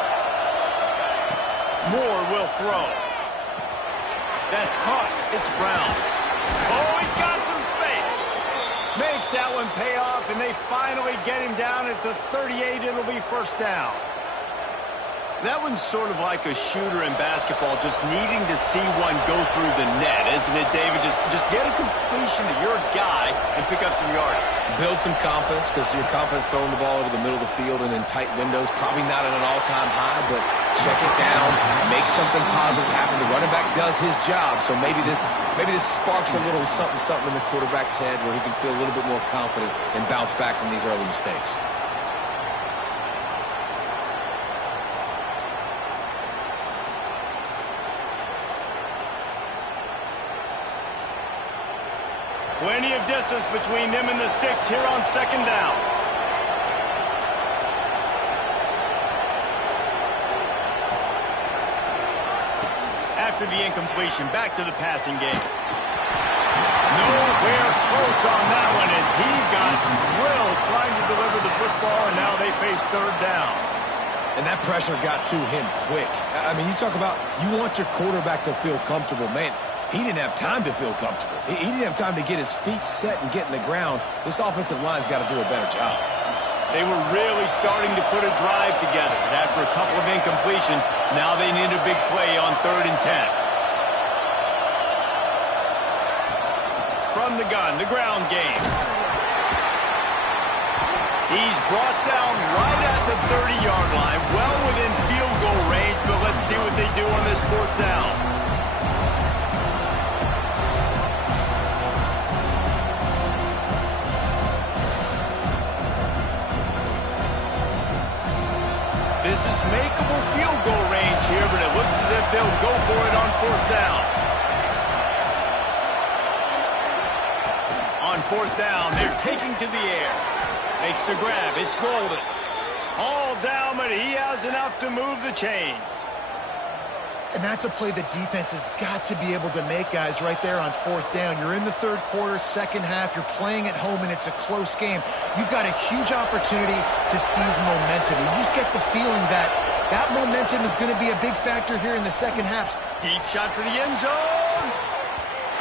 Moore will throw. That's caught. It's Brown. Oh, he's got some space. Makes that one pay off, and they finally get him down at the 38. It'll be 1st down. That one's sort of like a shooter in basketball, just needing to see one go through the net, isn't it, David? Just get a completion to your guy and pick up some yardage. Build some confidence, because your confidence throwing the ball over the middle of the field and in tight windows, probably not at an all-time high, but check it down, make something positive happen. The running back does his job, so maybe this sparks a little something in the quarterback's head where he can feel a little bit more confident and bounce back from these early mistakes. Plenty of distance between them and the sticks here on second down. After the incompletion, back to the passing game. Nowhere close on that one as he got drilled trying to deliver the football, and now they face third down. And that pressure got to him quick. I mean, you talk about you want your quarterback to feel comfortable. Man, he didn't have time to feel comfortable. He didn't have time to get his feet set and get in the ground. This offensive line's got to do a better job. They were really starting to put a drive together. And after a couple of incompletions, now they need a big play on 3rd and 10. From the gun, the ground game. He's brought down right at the 30-yard line, well within field goal range, but let's see what they do on this 4th down. This is makeable field goal range here, but it looks as if they'll go for it on 4th down. On 4th down, they're taking to the air. Makes the grab. It's Golden. All down, but he has enough to move the chains. And that's a play the defense has got to be able to make, guys, right there on 4th down. You're in the 3rd quarter, second half. You're playing at home, and it's a close game. You've got a huge opportunity to seize momentum. And you just get the feeling that that momentum is going to be a big factor here in the second half. Deep shot for the end zone.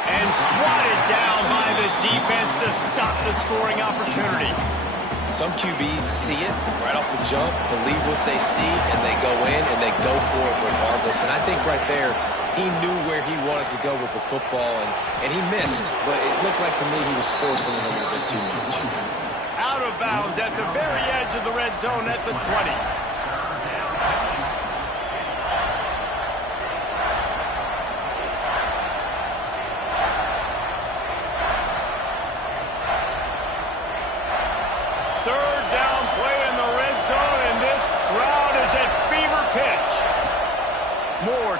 And swatted down by the defense to stop the scoring opportunity. Some QBs see it right off the jump, believe what they see, and they go in and they go for it regardless. And I think right there, he knew where he wanted to go with the football, and he missed. But it looked like to me he was forcing it a little bit too much. Out of bounds at the very edge of the red zone at the 20.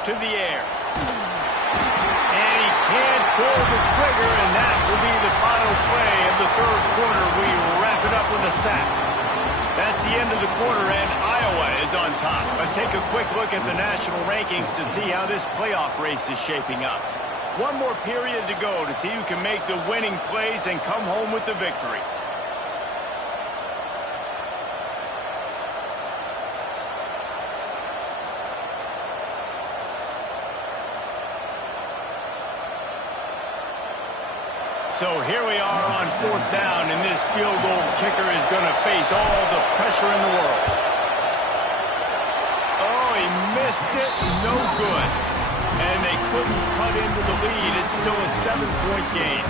To the air. And he can't pull the trigger, and that will be the final play of the 3rd quarter. We wrap it up with a sack. That's the end of the quarter, and Iowa is on top. Let's take a quick look at the national rankings to see how this playoff race is shaping up. One more period to go to see who can make the winning plays and come home with the victory. So here we are on 4th down, and this field goal kicker is going to face all the pressure in the world. Oh, he missed it. No good. And they couldn't cut into the lead. It's still a 7-point game.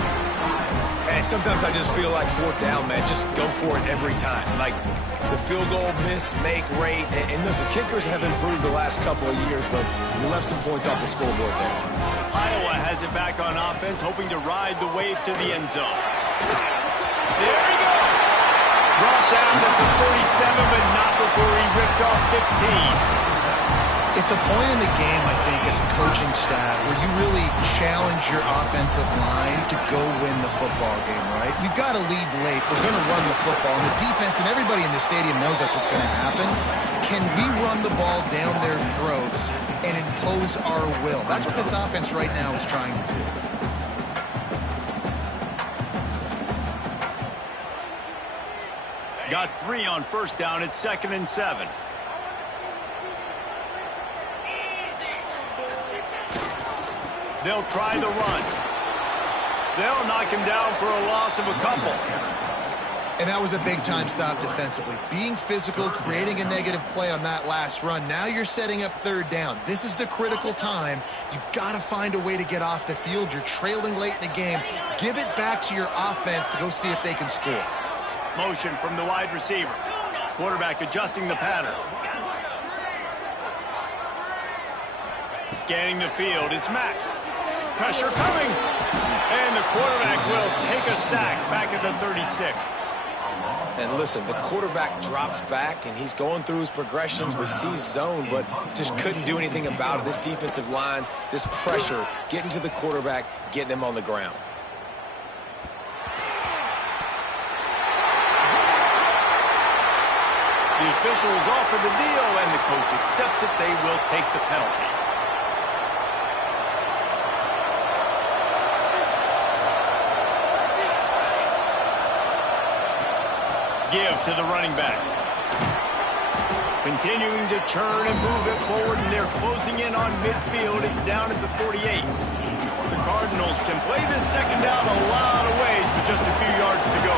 And sometimes I just feel like 4th down, man. Just go for it every time. Like the field goal miss-make rate. And listen, kickers have improved the last couple of years, but we left some points off the scoreboard there. Iowa has it back on offense, hoping to ride the wave to the end zone. There he goes! Brought down at the 37, but not before he ripped off 15. It's a point in the game, I think, as a coaching staff, where you really challenge your offensive line to go win the football game, right? We've got to lead late. We're going to run the football. And the defense and everybody in the stadium knows that's what's going to happen. Can we run the ball down their throats and impose our will? That's what this offense right now is trying to do. Got 3 on 1st down. It's 2nd and 7. They'll try the run. They'll knock him down for a loss of a couple. And that was a big-time stop defensively. Being physical, creating a negative play on that last run. Now you're setting up 3rd down. This is the critical time. You've got to find a way to get off the field. You're trailing late in the game. Give it back to your offense to go see if they can score. Motion from the wide receiver. Quarterback adjusting the pattern. Scanning the field. It's Mack. Pressure coming. And the quarterback will take a sack back at the 36. And listen, the quarterback drops back, and he's going through his progressions. We see zone, but just couldn't do anything about it. This defensive line, this pressure, getting to the quarterback, getting him on the ground. The official is offered the deal, and the coach accepts it. They will take the penalty. Give to the running back. Continuing to churn and move it forward, and they're closing in on midfield. It's down at the 48. The Cardinals can play this second down a lot of ways with just a few yards to go.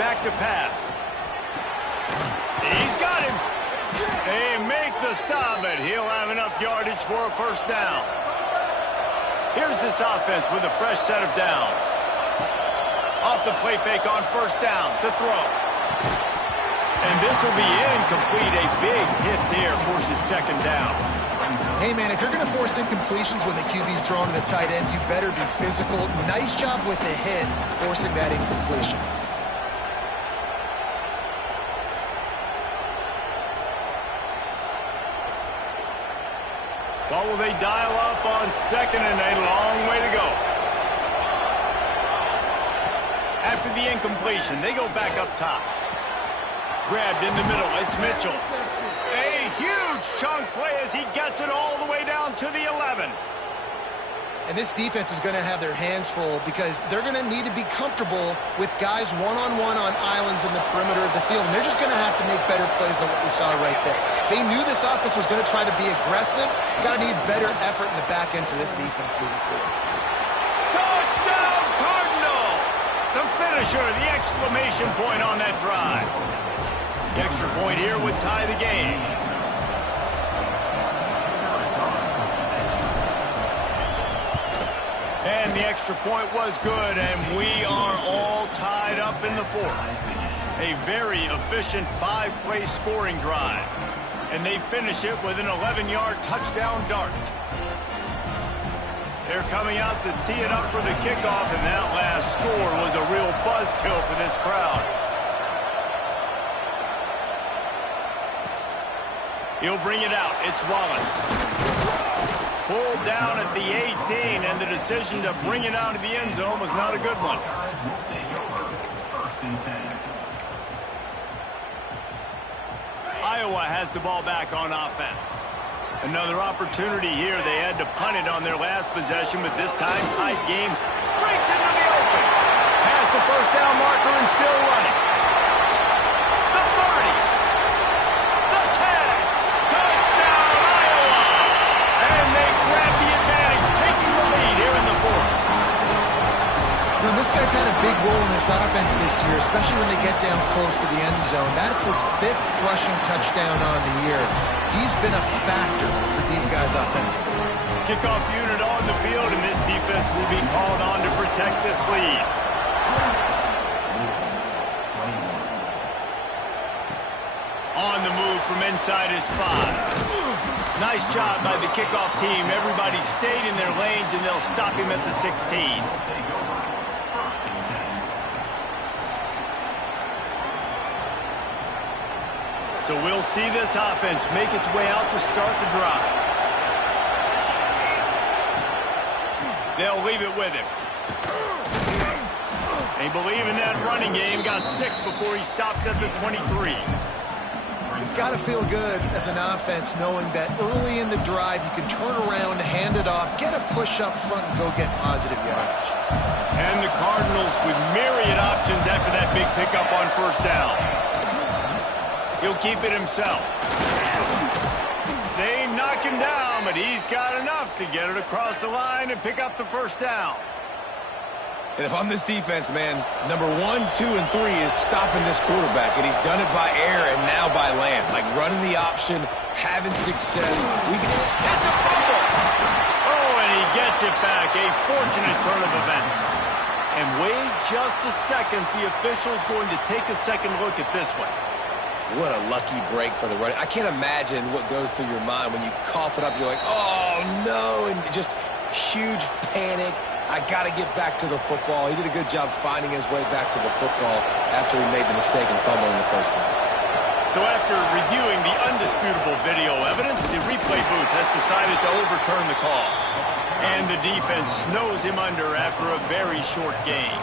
Back to pass. He's got him. They make the stop, but he'll have enough yardage for a first down. Here's this offense with a fresh set of downs. Off the play fake on first down to throw. And this will be incomplete. A big hit there forces second down. Hey, man, if you're going to force incompletions when the QB's throwing to the tight end, you better be physical. Nice job with the hit, forcing that incompletion. What will they dial up on second and a long way to go? After the incompletion, they go back up top. Grabbed in the middle, it's Mitchell. A huge chunk play as he gets it all the way down to the 11. And this defense is going to have their hands full because they're going to need to be comfortable with guys one-on-one on islands in the perimeter of the field. And they're just going to have to make better plays than what we saw right there. They knew this offense was going to try to be aggressive. Got to need better effort in the back end for this defense moving forward. Touchdown, Cardinals! The finisher, the exclamation point on that drive. The extra point here would tie the game. And the extra point was good, and we are all tied up in the fourth. A very efficient five-play scoring drive. And they finish it with an 11-yard touchdown dart. They're coming out to tee it up for the kickoff, and that last score was a real buzzkill for this crowd. He'll bring it out. It's Wallace. Pulled down at the 18, and the decision to bring it out of the end zone was not a good one. Iowa has the ball back on offense. Another opportunity here. They had to punt it on their last possession, but this time tight game. Breaks into the open. Past the first down marker and still running. The 30. The 10. Touchdown, Iowa! And they grab the advantage, taking the lead here in the fourth. You know, this guy's had a big role in this offense this year, especially when they get down close to the end zone. That's his 5th rushing touchdown on the year. He's been a factor for these guys offensively. Kickoff unit on the field, and this defense will be called on to protect this lead. On the move from inside his 5. Nice job by the kickoff team. Everybody stayed in their lanes, and they'll stop him at the 16. So we'll see this offense make its way out to start the drive. They'll leave it with him. They believe in that running game. Got 6 before he stopped at the 23. It's got to feel good as an offense knowing that early in the drive you can turn around, hand it off, get a push up front, and go get positive yardage. And the Cardinals with myriad options after that big pickup on first down. He'll keep it himself. They knock him down, but he's got enough to get it across the line and pick up the first down. And if I'm this defense, man, number 1, 2, and 3 is stopping this quarterback, and he's done it by air and now by land. Like running the option, having success. That's a fumble. Oh, and he gets it back. A fortunate turn of events. And wait just a second. The official's going to take a second look at this one. What a lucky break for the running. I can't imagine what goes through your mind when you cough it up. You're like, oh, no, and just huge panic. I got to get back to the football. He did a good job finding his way back to the football after he made the mistake and fumble in the first place. So after reviewing the undisputable video evidence, the replay booth has decided to overturn the call. And the defense snows him under after a very short game.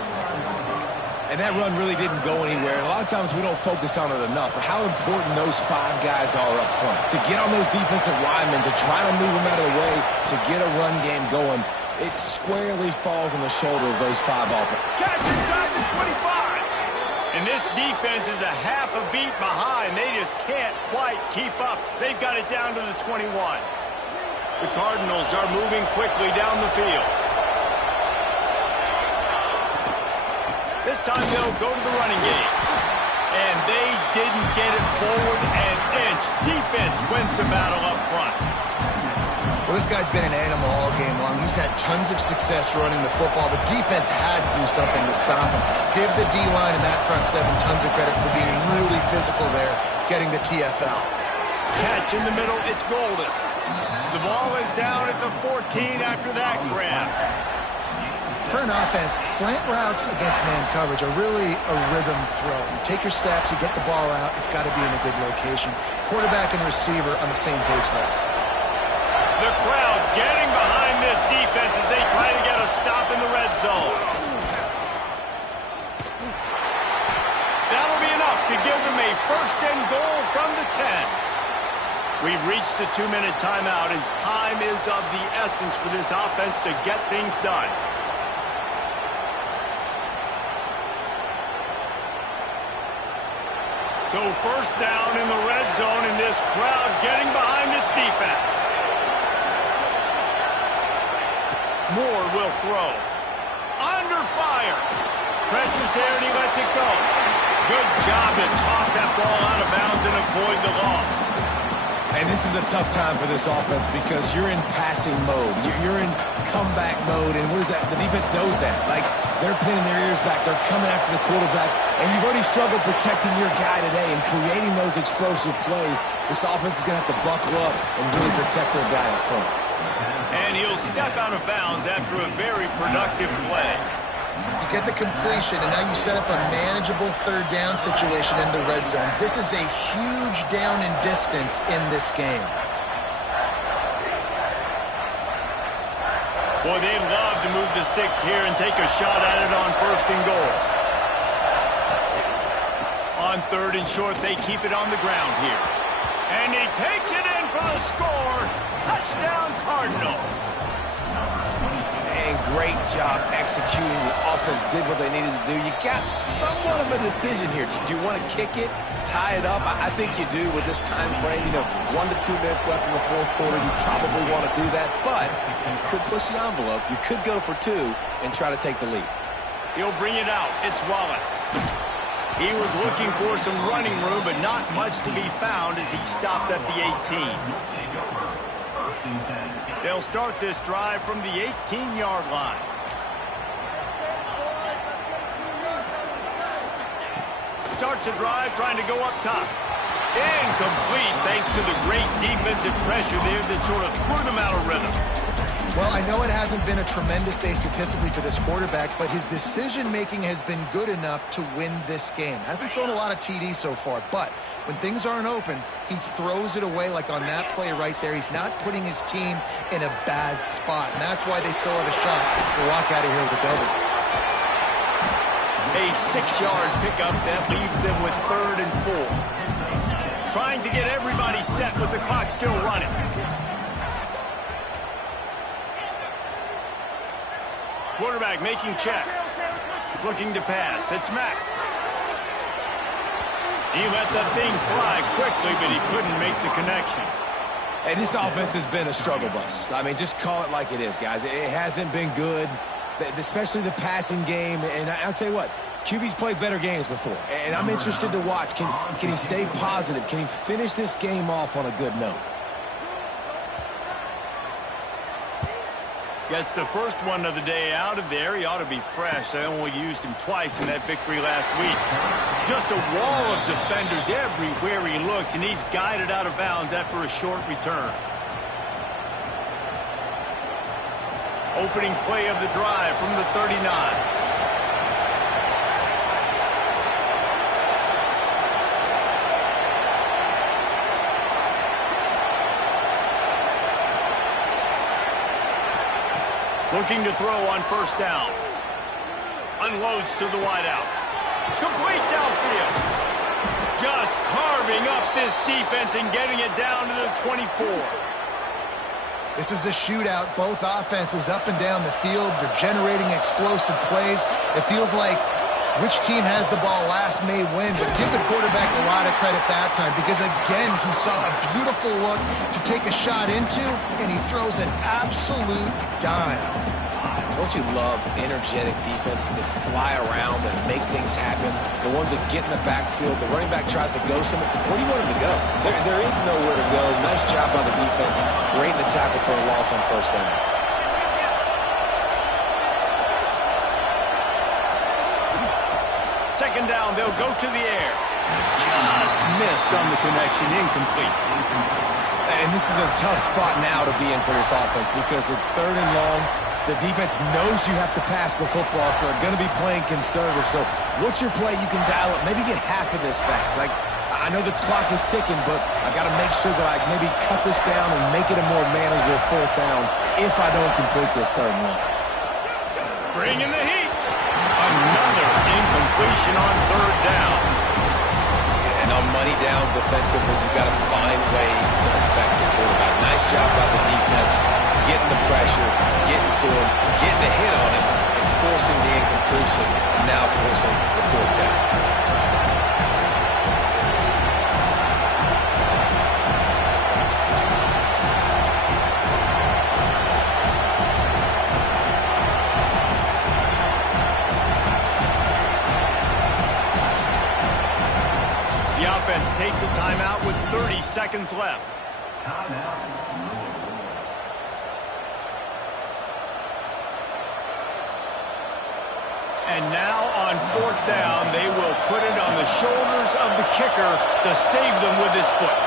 And that run really didn't go anywhere. And a lot of times we don't focus on it enough. But how important those 5 guys are up front. To get on those defensive linemen, to try to move them out of the way, to get a run game going, it squarely falls on the shoulder of those 5 offense. Catch inside the 25. And this defense is a half a beat behind. They just can't quite keep up. They've got it down to the 21. The Cardinals are moving quickly down the field. This time they'll go to the running game. And they didn't get it forward an inch. Defense wins the battle up front. Well, this guy's been an animal all game long. He's had tons of success running the football. The defense had to do something to stop him. Give the D-line and that front 7 tons of credit for being really physical there, getting the TFL. Catch in the middle, it's golden. The ball is down at the 14 after that grab. For an offense, slant routes against man coverage are really a rhythm throw. You take your steps, you get the ball out, it's got to be in a good location. Quarterback and receiver on the same page there. The crowd getting behind this defense as they try to get a stop in the red zone. That'll be enough to give them a 1st and goal from the 10. We've reached the 2-minute timeout, and time is of the essence for this offense to get things done. So 1st down in the red zone, and this crowd getting behind its defense. Moore will throw. Under fire. Pressure's there, and he lets it go. Good job to toss that ball out of bounds and avoid the loss. And this is a tough time for this offense because you're in passing mode. You're in comeback mode, and what is that? The defense knows that. Like, they're pinning their ears back. They're coming after the quarterback, and you've already struggled protecting your guy today and creating those explosive plays. This offense is going to have to buckle up and really protect their guy up front. And he'll step out of bounds after a very productive play. You get the completion, and now you set up a manageable 3rd down situation in the red zone. This is a huge down in distance in this game. Boy, they'd love to move the sticks here and take a shot at it on 1st and goal. On 3rd and short, they keep it on the ground here. And he takes it in for the score. Touchdown, Cardinals. And great job executing. The offense did what they needed to do. You got somewhat of a decision here. Do you want to kick it, tie it up? I think you do with this time frame. 1 to 2 minutes left in the 4th quarter. You probably want to do that, but you could push the envelope. You could go for 2 and try to take the lead. He'll bring it out. It's Wallace. He was looking for some running room, but not much to be found as he stopped at the 18. They'll start this drive from the 18-yard line. Starts a drive trying to go up top. Incomplete thanks to the great defensive pressure there that sort of threw them out of rhythm. Well, I know it hasn't been a tremendous day statistically for this quarterback, but his decision-making has been good enough to win this game. Hasn't thrown a lot of TDs so far, but when things aren't open, he throws it away like on that play right there. He's not putting his team in a bad spot, and that's why they still have a shot to walk out of here with a W. A 6-yard pickup that leaves them with 3rd and 4. Trying to get everybody set with the clock still running. Quarterback making checks. Looking to pass. It's Mack. He let that thing fly quickly, but he couldn't make the connection. Hey, this offense has been a struggle bus. I mean, just call it like it is, guys. It hasn't been good, especially the passing game. And I'll tell you what, QB's played better games before. And I'm interested to watch. Can he stay positive? Can he finish this game off on a good note? Gets the first one of the day out of there. He ought to be fresh. They only used him twice in that victory last week. Just a wall of defenders everywhere he looked, and he's guided out of bounds after a short return. Opening play of the drive from the 39. Looking to throw on 1st down. Unloads to the wideout. Complete downfield. Just carving up this defense and getting it down to the 24. This is a shootout. Both offenses up and down the field. They're generating explosive plays. It feels like which team has the ball last may win, but give the quarterback a lot of credit that time because, again, he saw a beautiful look to take a shot into, and he throws an absolute dime. Don't you love energetic defenses that fly around and make things happen? The ones that get in the backfield, the running back tries to go somewhere. Where do you want him to go? There is nowhere to go. Nice job by the defense, creating the tackle for a loss on first down. Second down, they'll go to the air. Just missed on the connection, incomplete. And this is a tough spot now to be in for this offense because it's third and long. The defense knows you have to pass the football, so they're going to be playing conservative. So what's your play you can dial up? Maybe get half of this back. Like, I know the clock is ticking, but I got to make sure that I maybe cut this down and make it a more manageable fourth down if I don't complete this third and long. Bring in the heat. Another incompletion on third down. And on money down defensively, you've got to find ways to affect the quarterback. Nice job by the defense, getting the pressure, getting to him, getting a hit on him, and forcing the incompletion, and now forcing the fourth down. The offense takes a timeout with 30 seconds left. Timeout. And now on fourth down, they will put it on the shoulders of the kicker to save them with his foot.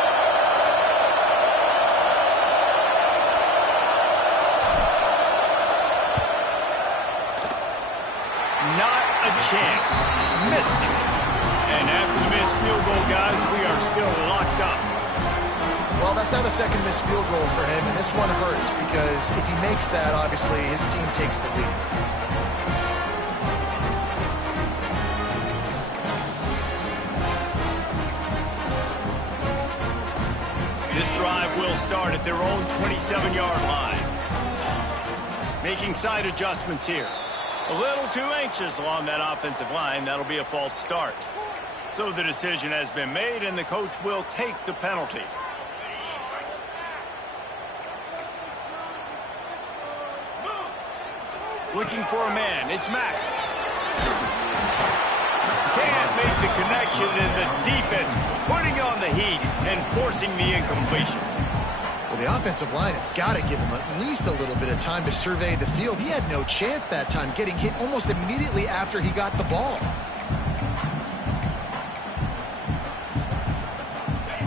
Not a chance. Missed it. And after the missed field goal, guys, we are still locked up. Well, that's now the second missed field goal for him, and this one hurts because if he makes that, obviously his team takes the lead. This drive will start at their own 27-yard line. Making side adjustments here. A little too anxious along that offensive line. That'll be a false start. So the decision has been made, and the coach will take the penalty. Looking for a man. It's Mack. Can't make the connection, and the defense putting on the heat and forcing the incompletion. Well, the offensive line has got to give him at least a little bit of time to survey the field. He had no chance that time, getting hit almost immediately after he got the ball.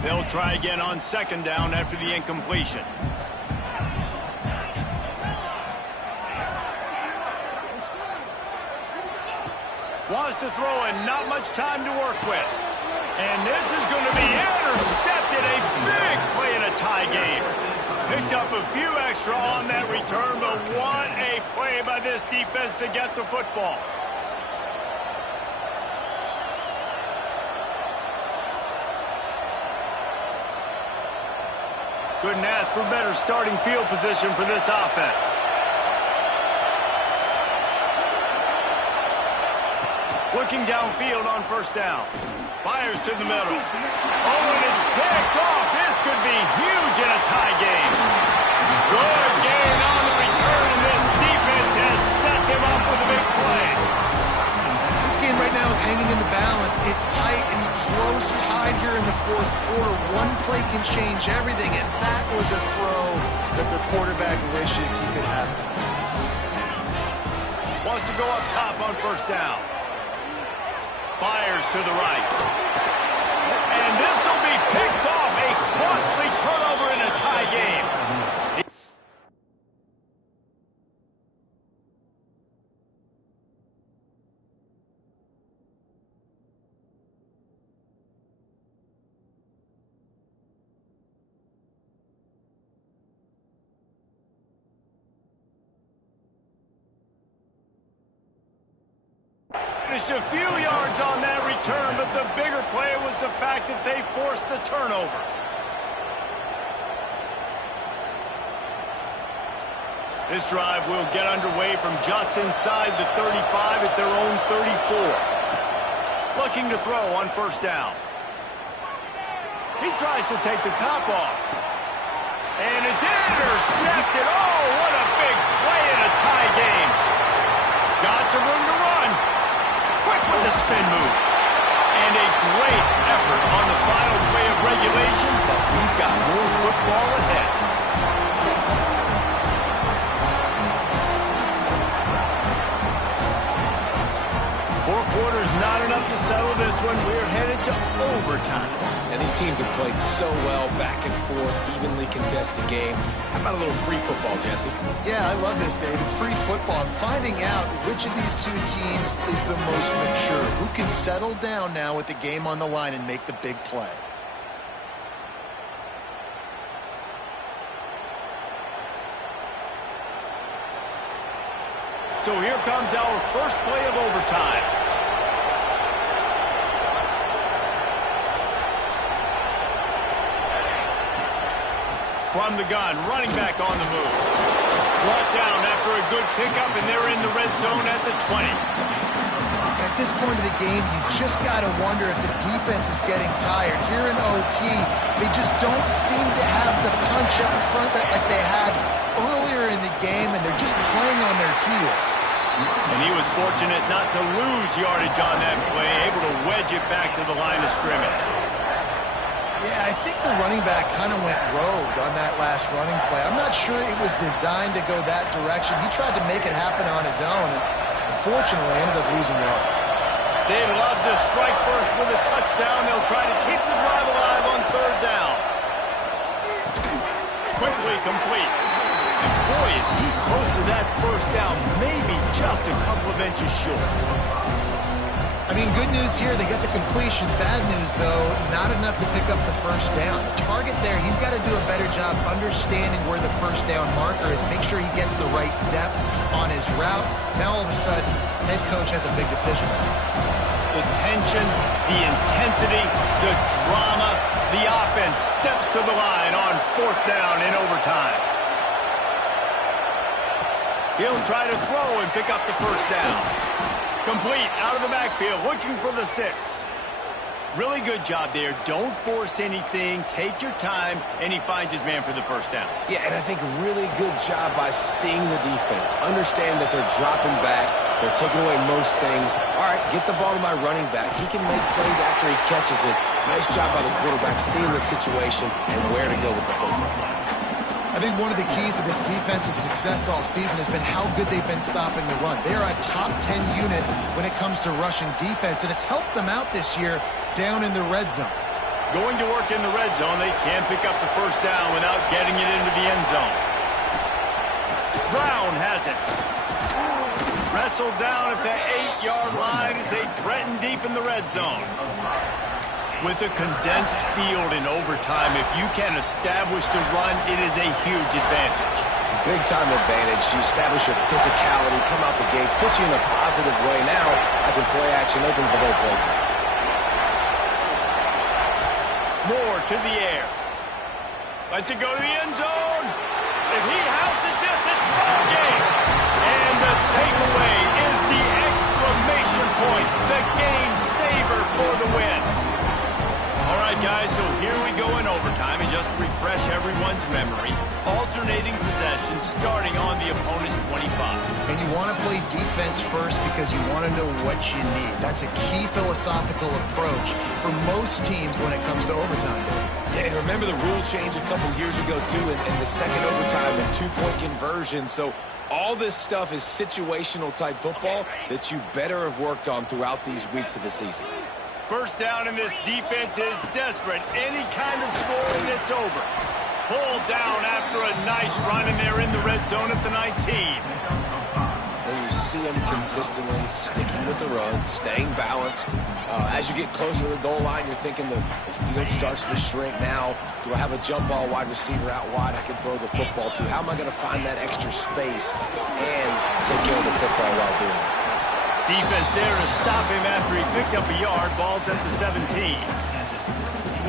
They'll try again on second down after the incompletion. Wants to throw and not much time to work with. And this is going to be intercepted. A big play in a tie game. Picked up a few extra on that return, but what a play by this defense to get the football. Couldn't ask for better starting field position for this offense. Looking downfield on first down. Fires to the middle. Oh, and it's picked off. This could be huge in a tie game. Good gain on the return, and this defense has set him up with a big play. This game right now is hanging in the balance. It's tight. It's close. Tied here in the fourth quarter. One play can change everything, and that was a throw that the quarterback wishes he could have. Wants to go up top on first down. Fires to the right. And this will be picked off. A costly turnover in a tie game. accomplished a few yards on that return, but the bigger play was the fact that they forced the turnover. This drive will get underway from just inside the 35 at their own 34. Looking to throw on first down. He tries to take the top off. And it's intercepted. Oh, what a big play in a tie game. Got some room to run. Quick with the spin move. And a great effort on the final play of regulation, but we've got more football ahead. Four quarters not enough to settle this one. We're headed to overtime. And these teams have played so well, back and forth, evenly contested game. How about a little free football, Jesse? Yeah, I love this, David. Free football. I'm finding out which of these two teams is the most mature. Who can settle down now with the game on the line and make the big play? So here comes our first play of overtime. From the gun, running back on the move. Brought down after a good pickup, and they're in the red zone at the 20. At this point of the game, you just got to wonder if the defense is getting tired. Here in OT, they just don't seem to have the punch up front that like they had earlier in the game, and they're just playing on their heels. And he was fortunate not to lose yardage on that play, able to wedge it back to the line of scrimmage. Yeah, I think the running back kind of went rogue on that last running play. I'm not sure it was designed to go that direction. He tried to make it happen on his own, and unfortunately ended up losing yards. They love to strike first with a touchdown. They'll try to keep the drive alive on third down. Quickly complete. And boy, is he close to that first down, maybe just a couple of inches short. I mean, good news here, they get the completion. Bad news, though, not enough to pick up the first down. The target there, he's got to do a better job understanding where the first down marker is, make sure he gets the right depth on his route. Now, all of a sudden, head coach has a big decision. The tension, the intensity, the drama, the offense steps to the line on fourth down in overtime. He'll try to throw and pick up the first down. Complete out of the backfield, looking for the sticks. Really good job there. Don't force anything. Take your time, and he finds his man for the first down. Yeah, and I think really good job by seeing the defense. Understand that they're dropping back. They're taking away most things. All right, get the ball to my running back. He can make plays after he catches it. Nice job by the quarterback seeing the situation and where to go with the football. I think one of the keys to this defense's success all season has been how good they've been stopping the run. They are a top 10 unit when it comes to rushing defense, and it's helped them out this year down in the red zone. Going to work in the red zone, they can't pick up the first down without getting it into the end zone. Brown has it. Wrestled down at the 8-yard line as they threaten deep in the red zone. With a condensed field in overtime, if you can establish the run, it is a huge advantage. Big-time advantage. You establish your physicality, come out the gates, put you in a positive way. Now, I can play action, opens the whole play. Moore to the air. Lets it go to the end zone. If he houses this, it's ball game. And the takeaway is the exclamation point, the game saver for the win. All right, guys, so here we go in overtime, and just to refresh everyone's memory, alternating possession starting on the opponent's 25. And you want to play defense first because you want to know what you need. That's a key philosophical approach for most teams when it comes to overtime. Yeah, and remember the rule change a couple years ago, too, in the second overtime and two-point conversion. So all this stuff is situational type football that you better have worked on throughout these weeks of the season. First down, and this defense is desperate. Any kind of score, and it's over. Pulled down after a nice run, and they're in the red zone at the 19. And you see them consistently sticking with the run, staying balanced. As you get closer to the goal line, you're thinking the field starts to shrink. Now, do I have a jump ball wide receiver out wide I can throw the football to? How am I going to find that extra space and take care of the football while doing it? Defense there to stop him after he picked up a yard. Ball's at the 17.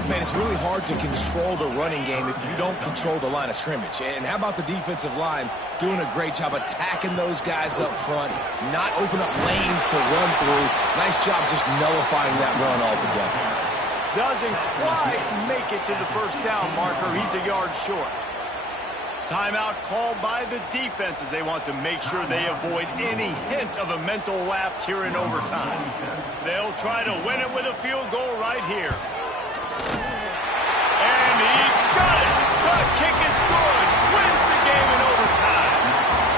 Man, it's really hard to control the running game if you don't control the line of scrimmage. And how about the defensive line doing a great job attacking those guys up front, not open up lanes to run through. Nice job just nullifying that run altogether. Doesn't quite make it to the first down marker. He's a yard short. Timeout called by the defense as they want to make sure they avoid any hint of a mental lapse here in overtime. They'll try to win it with a field goal right here. And he got it! The kick is good!